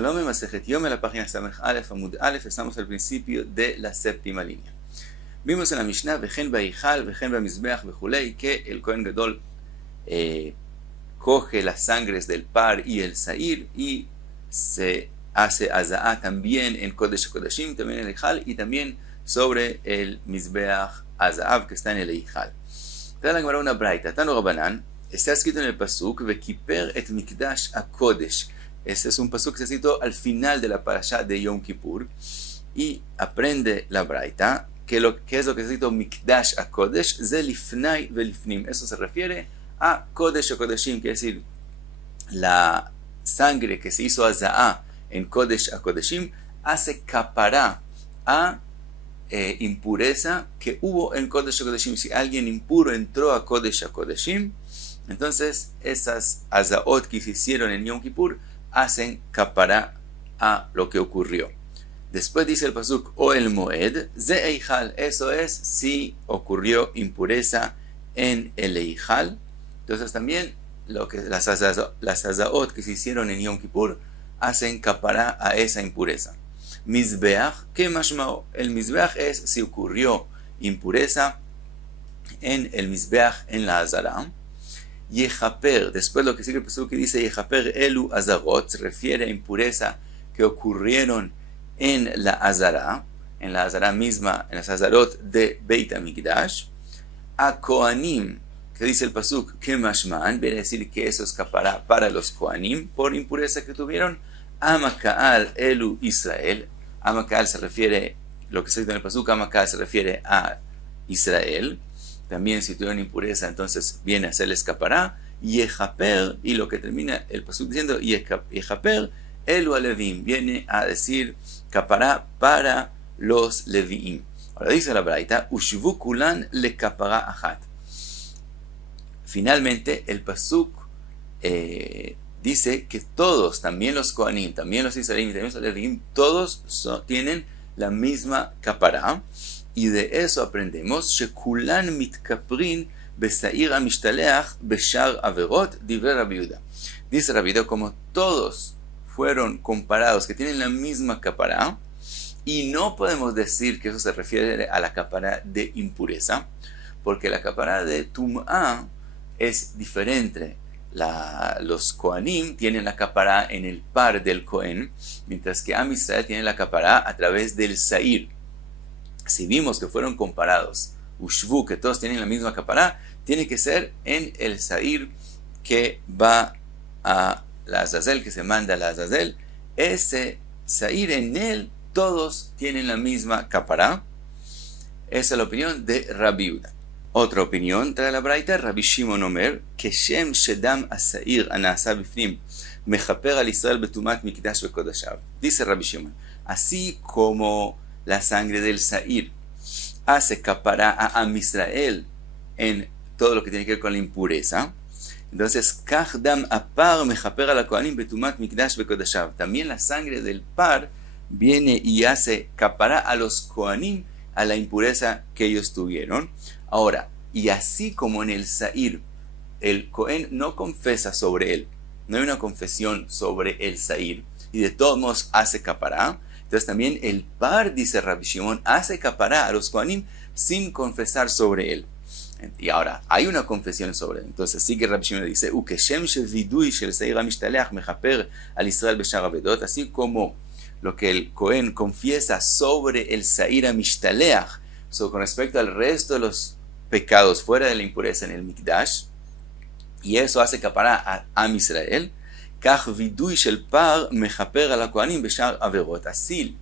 Shalom en Masejet Yom, en la página Samech Aleph Amud Aleph, estamos al principio de la séptima línea. Vimos en la Mishnah, Vejen Ba'ijal, Vejen Ba'mizbeach, Bejulei, que el Kohen Gadol coge las sangres del par y el Sair y se hace Aza'ah también en Kodesh Kodashim, también en el Eijal, y también sobre el Mizbeach Aza'av que está en el Eijal. Trae la Gemara una braita, Tanu Rabanan, está escrito en el Pasuk, Vekiper et Mikdash HaKodesh. Este es un pasuk que está escrito al final de la parashá de Yom Kippur, y aprende la braita que es lo que está escrito Mikdash HaKodesh, ze lifnai velifnim. Eso se refiere a Kodesh HaKodeshim, quiere decir la sangre que se hizo aza'ah en Kodesh HaKodeshim hace capará a impureza que hubo en Kodesh HaKodeshim. Si alguien impuro entró a Kodesh HaKodeshim, entonces esas azaot que se hicieron en Yom Kippur hacen capará a lo que ocurrió. Después dice el pasuk o el moed ze eijal, eso es si ocurrió impureza en el eijal. Entonces también lo que las azaot que se hicieron en Yom Kippur hacen capará a esa impureza. Mizbeach, ¿qué mashmao? El mizbeach es si ocurrió impureza en el mizbeach, en la azara. Yechaper, después lo que sigue el pasuk que dice Yechaper elu azarot, se refiere a impureza que ocurrieron en la azara misma, en las azarot de Beit HaMikdash. A Kohanim, que dice el pasuk que mashman, viene a decir que eso escapará para los Kohanim por impureza que tuvieron. Amakaal elu Israel, Amakaal se refiere, lo que se dice en el pasuk, Amakaal se refiere a Israel. También si tuvieron impureza, entonces viene a hacer escapará. Yechaper, y lo que termina el pasuk diciendo Yechaper elu alevim, viene a decir capará para los leviim. Ahora dice la braita, ushvu kulan le capará ajat. Finalmente el pasuk dice que todos, también los kohanim, también los israelíes, también los leviim, todos tienen la misma capará. Y de eso aprendemos Shekulan mitkaprin besair amishtalech beshar averot divrei Rabbi Yehuda. Dice Rabbi Yehuda, como todos fueron comparados, que tienen la misma capará, y no podemos decir que eso se refiere a la capará de impureza, porque la capará de tum'ah es diferente. Los kohanim tienen la capará en el par del kohen, mientras que Am Israel tiene la capará a través del sair. Si vimos que fueron comparados, ushvu, que todos tienen la misma capará, tiene que ser en el sair que va a la azazel, que se manda a la azazel. Ese sair, en él todos tienen la misma capará. Esa es la opinión de Rabbi Yehuda. Otra opinión trae la braita, Rabbi Shimon Omer, que Shem Shedam Asair Anasa Bifnim Mechaper al Israel Betumat Mikdash Bekodashav. Dice Rabbi Shimon, así como la sangre del Sair hace capará a Am Israel en todo lo que tiene que ver con la impureza, entonces Kach dam apar mechaper al kohanim betumat mikdash bekodashav. También la sangre del par viene y hace capará a los kohanim a la impureza que ellos tuvieron. Ahora, y así como en el Sair el kohen no confesa sobre él, no hay una confesión sobre el Sair, y de todos modos hace capará, entonces también el par, dice Rabbi Shimon, hace capará a los kohanim sin confesar sobre él. Y ahora, hay una confesión sobre él. Entonces sigue Rabbi Shimon, dice, Ukeshem shevidui shel seir amishtalech mechaper al Israel beshar avedot, así como lo que el kohen confiesa sobre el seir amishtalech, con respecto al resto de los pecados fuera de la impureza en el Mikdash, y eso hace capará a Am Israel. Así,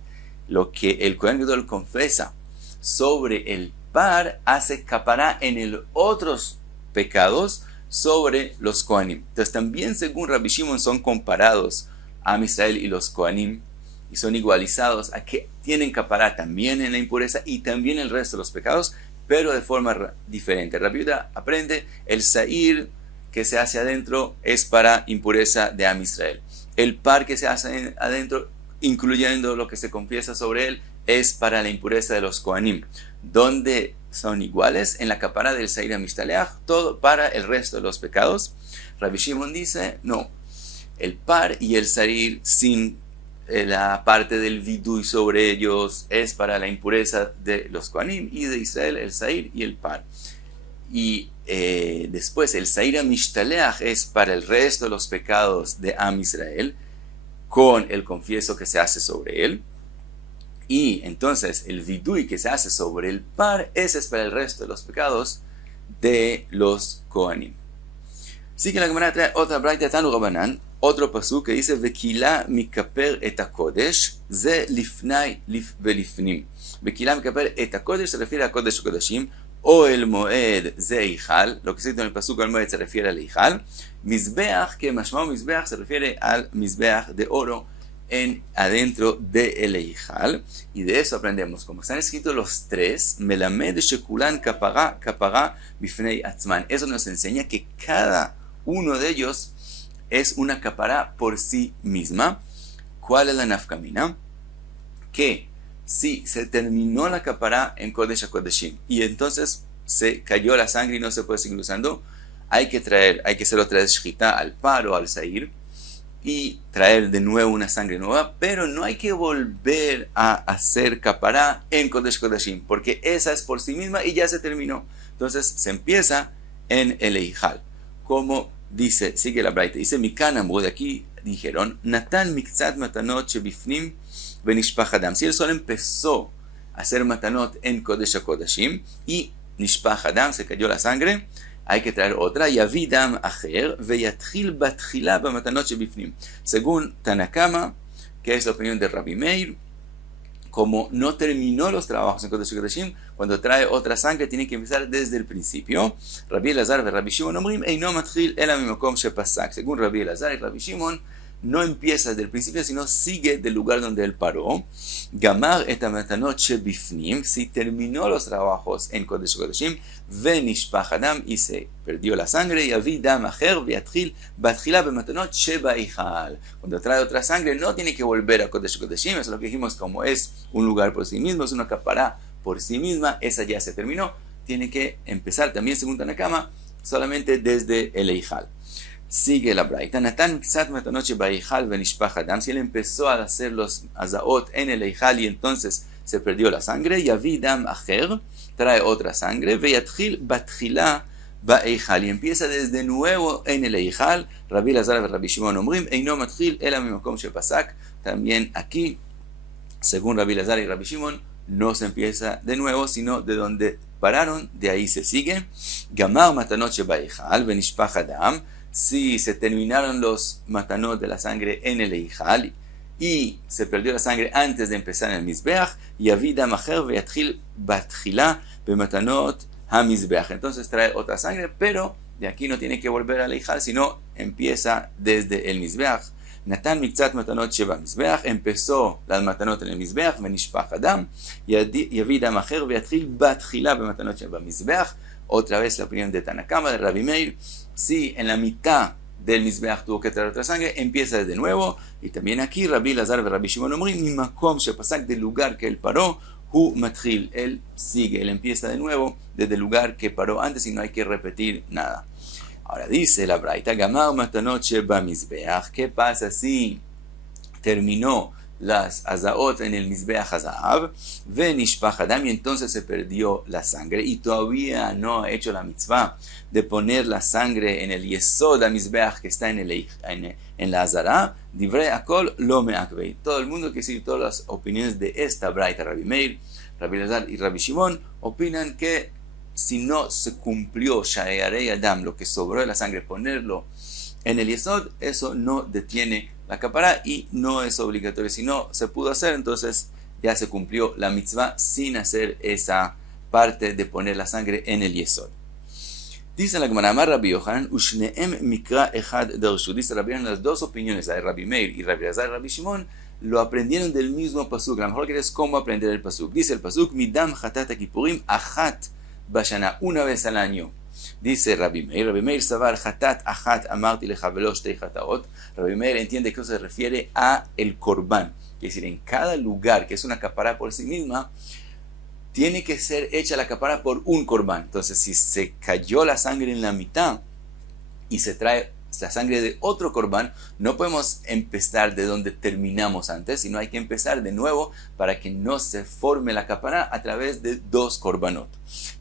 lo que el Kohen Gadol confesa sobre el par hace capará en el otros pecados sobre los Kohanim. Entonces también según Rabbi Shimon son comparados Am Israel y los Kohanim y son igualizados a que tienen capará también en la impureza y también en el resto de los pecados, pero de forma diferente. Rabbi Yehuda aprende el Sair que se hace adentro es para impureza de Am Israel. El par que se hace adentro, incluyendo lo que se confiesa sobre él, es para la impureza de los Kohanim. Donde son iguales en la capará del Sair Amishtalech, todo para el resto de los pecados. Rabbi Shimon dice, no, el par y el Sair sin la parte del vidui sobre ellos es para la impureza de los Kohanim y de Israel el Sair y el Par. Y después el Sair HaMishtaleach es para el resto de los pecados de Am Israel con el confieso que se hace sobre él. Y entonces el vidui que se hace sobre el Par, ese es para el resto de los pecados de los Kohanim. Así que la Gemara trae otra braita Tanu Rabanan, otro pasuk que dice Vekila mikaper et hakodesh ze lifnai velifnim. Vekila mikaper et hakodesh se refiere a Kodesh Kodashim, o el moed ze Eichal, lo que se dice en el pasuk el moed se refiere al Eichal. Mizbeach, que mashmao mizbeach se refiere al mizbeach de oro adentro del Eichal. Y de eso aprendemos, como están escritos los tres, Melamed shekulan kapara bifnei atzman. Eso nos enseña que cada uno de ellos es una capará por sí misma. ¿Cuál es la nafkamina? Que si se terminó la capará en Kodesh HaKodeshim y entonces se cayó la sangre y no se puede seguir usando, hay que hacerlo traer shchita al par o al sair y traer de nuevo una sangre nueva, pero no hay que volver a hacer capará en Kodesh HaKodeshim, porque esa es por sí misma y ya se terminó. Entonces se empieza en el Eichal. Como dice, sigue la braita, dice Mikanambu, de aquí dijeron, Natan mikzat matanot shebifnim venishpach adam. Si él solo empezó a hacer matanot en Kodesh HaKodeshim y nishpach adam, se cayó la sangre, hay que traer otra, yavidam acher veyatchil batchila bamatanot shebifnim. Según Tanakama, que es la opinión de Rabbi Meir, como no terminó los trabajos en Kodesh HaKodeshim, cuando trae otra sangre tiene que empezar desde el principio. Rabbi Elazar y Rabbi Shimon omrim eino matchil ela mimokom shepasak. Según Rabbi Elazar y Rabbi Shimon, no empieza desde el principio, sino sigue del lugar donde él paró. Gamar et hamatanot shebifnim, si terminó los trabajos en Kodesh HaKodeshim, venishpach adam, y se perdió la sangre, y avidam acher veyatchil batchila bematanot shebaichal. Cuando trae otra sangre, no tiene que volver a Kodesh HaKodeshim. Eso es lo que dijimos, como es un lugar por sí mismo, es una capará por sí misma, esa ya se terminó. Tiene que empezar también, según Tanakama, solamente desde el Eichal. Sigue la braita. Natan mikzat matanot shebaichal venishpach adam. Si él empezó a hacer los azaot en el Eichal y entonces se perdió la sangre, yavidam acher, trae otra sangre, veyatchil batchila ba'eichal, y empieza desde nuevo en el Eichal. Rabbi Elazar y Rabbi Shimon omrim eino matchil ela mimokom shepasak. También aquí, según Rabbi Elazar y Rabbi Shimon, no se empieza de nuevo, sino de donde pararon, de ahí se sigue. Gamar matanot shebaichal venishpach adam. Si se terminaron los matanot de la sangre en el Eichal y se perdió la sangre antes de empezar en el Mizbeach, yavidam acher veyatchil batchila bematanot hamizbeach. Entonces trae otra sangre, pero de aquí no tiene que volver al Eichal, sino empieza desde el Mizbeach. Natan mikzat matanot sheba mizbeach, empezó las matanot en el Mizbeach, venishpach adam, yavidam acher veyatchil batchila bematanot sheba mizbeach. Otra vez la opinión de Tanakama, de Rabbi Meir. Si en la mitad del Mizbeach tuvo que traer otra sangre, empieza desde nuevo. Y también aquí Rabbi Elazar y Rabbi Shimon omrim mimakom shepasak, del lugar que él paró, hu matchil, él sigue, él empieza de nuevo desde el lugar que paró antes y no hay que repetir nada. Ahora dice la braita, gamar matanot sheba mizbeach. ¿Qué pasa si terminó las azaot en el Mizbeach Hazahav, venishpach adam, y entonces se perdió la sangre y todavía no ha hecho la mitzvah de poner la sangre en el Yesod HaMizbeach que está en la Azara? Divrei akol lo me'akvei. Todo el mundo, quiere decir todas las opiniones de esta braita, Rabbi Meir, Rabbi Elazar y Rabbi Shimon, opinan que si no se cumplió Sha'arei Adam, lo que sobró de la sangre, ponerlo en el Yesod, eso no detiene la capará y no es obligatorio. Si no se pudo hacer, entonces ya se cumplió la mitzvah sin hacer esa parte de poner la sangre en el Yesod. Dice la Gemara, Amar Rabbi Yochanan, Ushneem mikra echad darshu. Dice Rabbi Yochanan, las dos opiniones, la de Rabbi Meir y Rabbi Elazar y Rabbi Shimon, lo aprendieron del mismo pasuk. A lo mejor quieres cómo aprender el pasuk. Dice el pasuk, Midam chatat kipurim achat bashana, una vez al año. Dice Rabbi Meir savar chatat achat amarti lecha velo shtei chataot. Rabbi Meir entiende que eso se refiere a el korban, es decir, en cada lugar que es una capará por sí misma, tiene que ser hecha la capará por un korban. Entonces, si se cayó la sangre en la mitad y se la sangre de otro corbán, no podemos empezar de donde terminamos antes, sino hay que empezar de nuevo para que no se forme la capará a través de 2 korbanot.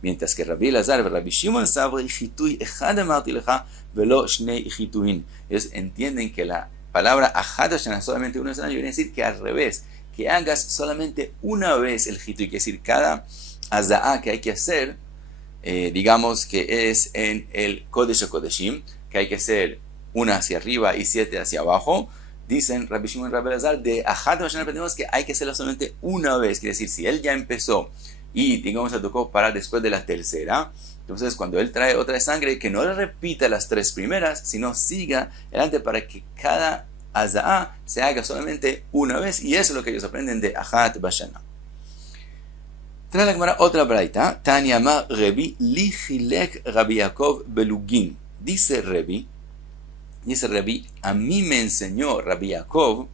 Mientras que Rabbi Elazar y Rabbi Shimon sabri chitui echad amarti lecha velo shnei chituin. Ellos entienden que la palabra ahad Hashanah, solamente una Hashanah, viene a decir que al revés, que hagas solamente una vez el chitui, que es decir, cada azaa que hay que hacer, digamos que es en el Kodesh HaKodeshim, que hay que hacer una hacia arriba y 7 hacia abajo. Dicen Rabbi Shimon y Rabbi Elazar, de Ahad Hashanah aprendemos que hay que hacerlo solamente una vez, quiere decir, si él ya empezó y digamos le tocó parar después de la tercera, entonces cuando él trae otra sangre, que no le repita las 3 primeras, sino siga adelante para que cada azaa se haga solamente una vez, y eso es lo que ellos aprenden de Ahad Hashanah. Trae la Gemara otra braita. Tanya Amar Rebi li chilek Rabbi Yaakov belugin. Dice Rebi, a mí me enseñó Rabbi Yaakov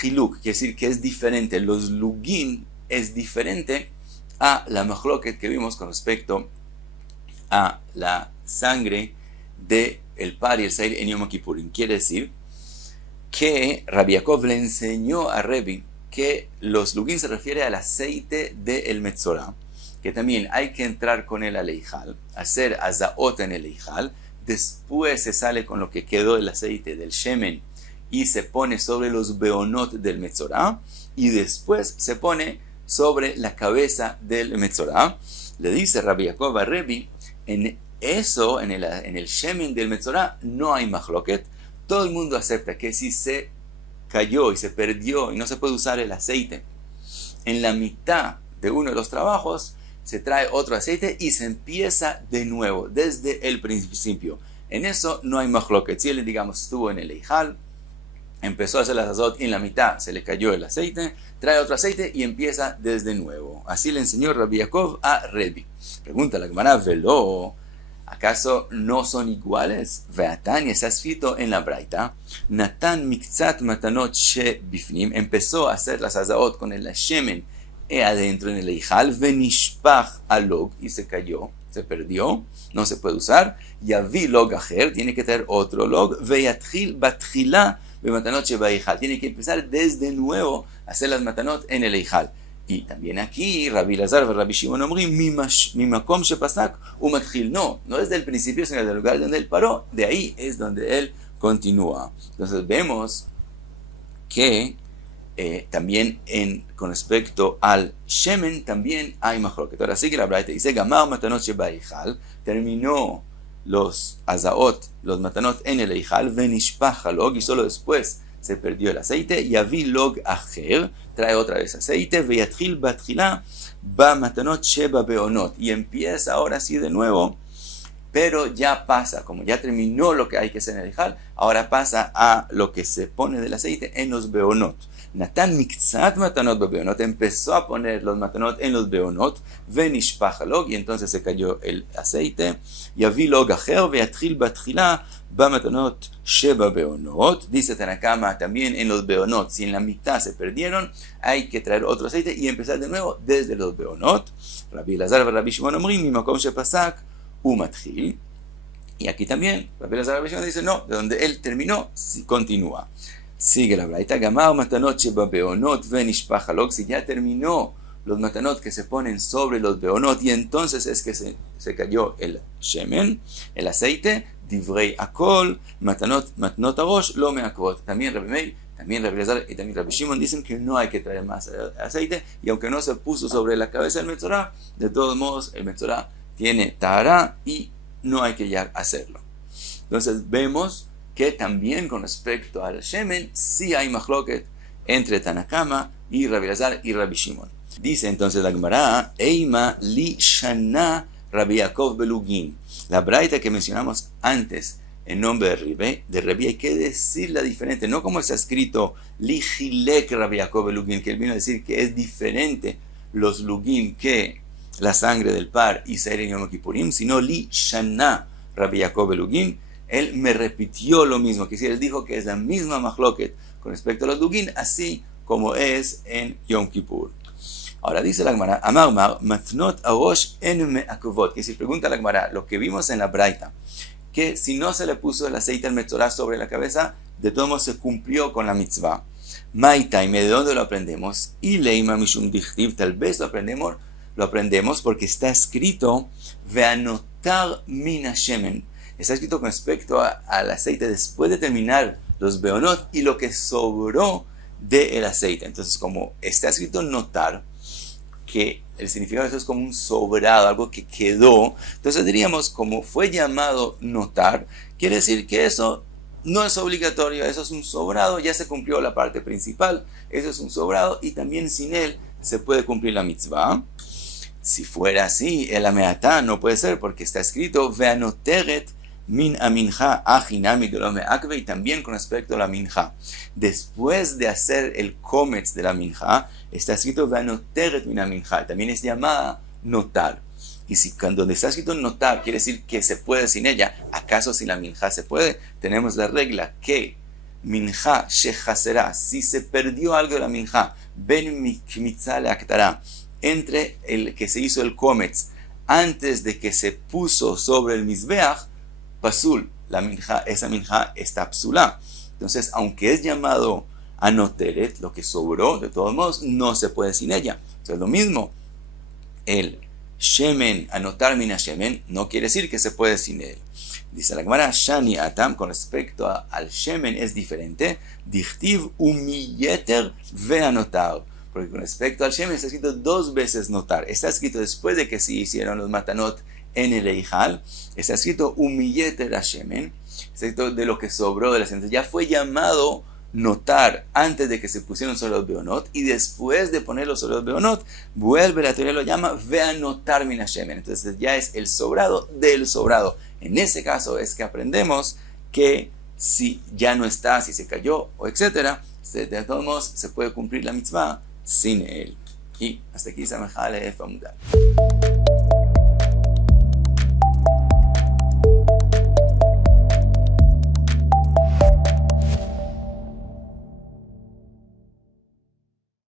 chiluk, quiere decir que es diferente. Los lugin es diferente a la machloket que vimos con respecto a la sangre del par y el seir en Yom Kippurim. Quiere decir que Rabbi Yaakov le enseñó a Rebi que los lugin se refiere al aceite del metzorah, que también hay que entrar con él al eijal, hacer azaot en el eijal, después se sale con lo que quedó del aceite del shemen y se pone sobre los beonot del metzorah, y después se pone sobre la cabeza del metzorah. Le dice Rabbi Yaakov a Rebi, en eso, en el shemen del metzorah, no hay machloket. Todo el mundo acepta que si se cayó y se perdió y no se puede usar el aceite en la mitad de uno de los trabajos, se trae otro aceite y se empieza de nuevo desde el principio. En eso no hay machloket. Si él, digamos, estuvo en el eijal, empezó a hacer las azot y en la mitad se le cayó el aceite, trae otro aceite y empieza desde nuevo. Así le enseñó Rabbi Yaakov a Rebi. Pregunta la Gemara, velo, ¿acaso no son iguales? Veatán, está escrito en la braita, Natan mikzat matanot she bifnim, empezó a hacer las azaot con el shemen adentro en el eijal, venishpach alog, y se cayó, se perdió, no se puede usar. Yavi log acher, tiene que traer otro log. Veyatchil batchila bematanot she baijal, tiene que empezar desde nuevo a hacer las matanot en el eijal. Y también aquí, Rabbi Elazar y Rabbi Shimon omrim, mimakom shepasak umatchil, no desde el principio, sino del lugar donde él paró, de ahí es donde él continúa. Entonces vemos que también con respecto al shemen también hay machloket. Ahora sigue la braita, dice Gamar matanot shebaijal, terminó los azaot, los matanot en el eijal, venishpach alog, y solo después se perdió el aceite. Yavi log acher, trae otra vez aceite. Veyatchil batchila ba matanot sheba beonot, y empieza ahora sí de nuevo, pero ya pasa, como ya terminó lo que hay que hacer en el eijal, ahora pasa a lo que se pone del aceite en los beonot. Natan mikzat matanot beonot, empezó a poner los matanot en los beonot, venishpach alog, y entonces se cayó el aceite. Yavi log acher veyatchil batchila ba matanot sheba beonot, dice Tanakama también en los beonot, si en la mitad se perdieron, hay que traer otro aceite y empezar de nuevo desde los beonot. Rabbi Elazar y Rabbi Shimon omrim, mimakom shepasak umatchil, y aquí también Rabbi Elazar y Rabbi Shimon dicen no, de donde él terminó, continúa. Sigue la braita, Gamar matanot sheba beonot venishpach alog, si ya terminó los matanot que se ponen sobre los beonot, y entonces es que se cayó el shemen, el aceite, divrei akol, matnot arosh, lo meakvot. También Rabbi Meir, también Rabbi Elazar y también Rabbi Shimon dicen que no hay que traer más aceite, y aunque no se puso sobre la cabeza del metzorah, de todos modos el metzorah tiene tahara y no hay que ya hacerlo. Entonces vemos que también con respecto al shemen sí hay machloket entre Tanakama y Rabbi Elazar y Rabbi Shimon. Dice entonces la Gemara, Eima li shana Rabbi Yaakov belugin. La braita que mencionamos antes en nombre de Rebi, hay que decirla diferente, no como está escrito li chilek Rabbi Yaakov belugin, que él vino a decir que es diferente los lugin que la sangre del par y seir en Yom Kippurim, sino li shana Rabbi Yaakov belugin. Él me repitió lo mismo, que si él dijo que es la misma machloket con respecto a los lugin, así como es en Yom Kippur. Ahora dice la Gemara, Amar matnot arosh en me'akvot, que si pregunta la Gemara, lo que vimos en la braita, que si no se le puso el aceite al metzorah sobre la cabeza, de todos modos se cumplió con la mitzvah. Maitaime, ¿de dónde lo aprendemos? Y leima mishum dichtiv, tal vez lo aprendemos porque está escrito veanotar min hashemen. Está escrito con respecto al aceite después de terminar los beonot y lo que sobró del aceite. Entonces, como está escrito notar, que el significado de eso es como un sobrado, algo que quedó, entonces diríamos, como fue llamado notar, quiere decir que eso no es obligatorio, eso es un sobrado, ya se cumplió la parte principal, eso es un sobrado y también sin él se puede cumplir la mitzvah. Si fuera así, el ameatá no puede ser porque está escrito veanoteret min aminja ajinami de lo meakve, y también con respecto a la minja. Después de hacer el kometz de la minja, está escrito veanoteret min aminja, también es llamada notar. Y si cuando está escrito notar quiere decir que se puede sin ella, ¿acaso sin la minja se puede? Tenemos la regla que minja shechasera, si se perdió algo de la minja, ben mitzah le aktara, entre el que se hizo el kometz antes de que se puso sobre el mizbeach, pasul, la minja, esa minja está psulá. Entonces, aunque es llamado anoteret, lo que sobró, de todos modos, no se puede sin ella. Entonces, lo mismo, el shemen, anotar min shemen, no quiere decir que se puede sin él. Dice la Gemara, shani atam, con respecto al shemen es diferente, dichtiv umiyeter ve anotar. Porque con respecto al shemen está escrito 2 veces notar. Está escrito después de que se hicieron los matanot en el Eijal, está escrito umiyeter hashemen, está escrito de lo que sobró de la sentencia. Ya fue llamado notar antes de que se pusieron sobre los beonot, y después de ponerlos sobre los beonot, vuelve la teoría, lo llama veanotar min hashemen. Entonces ya es el sobrado del sobrado. En ese caso es que aprendemos que si ya no está, si se cayó, o etcétera, de todos modos se puede cumplir la mitzvah sin él. Y hasta aquí se me jale.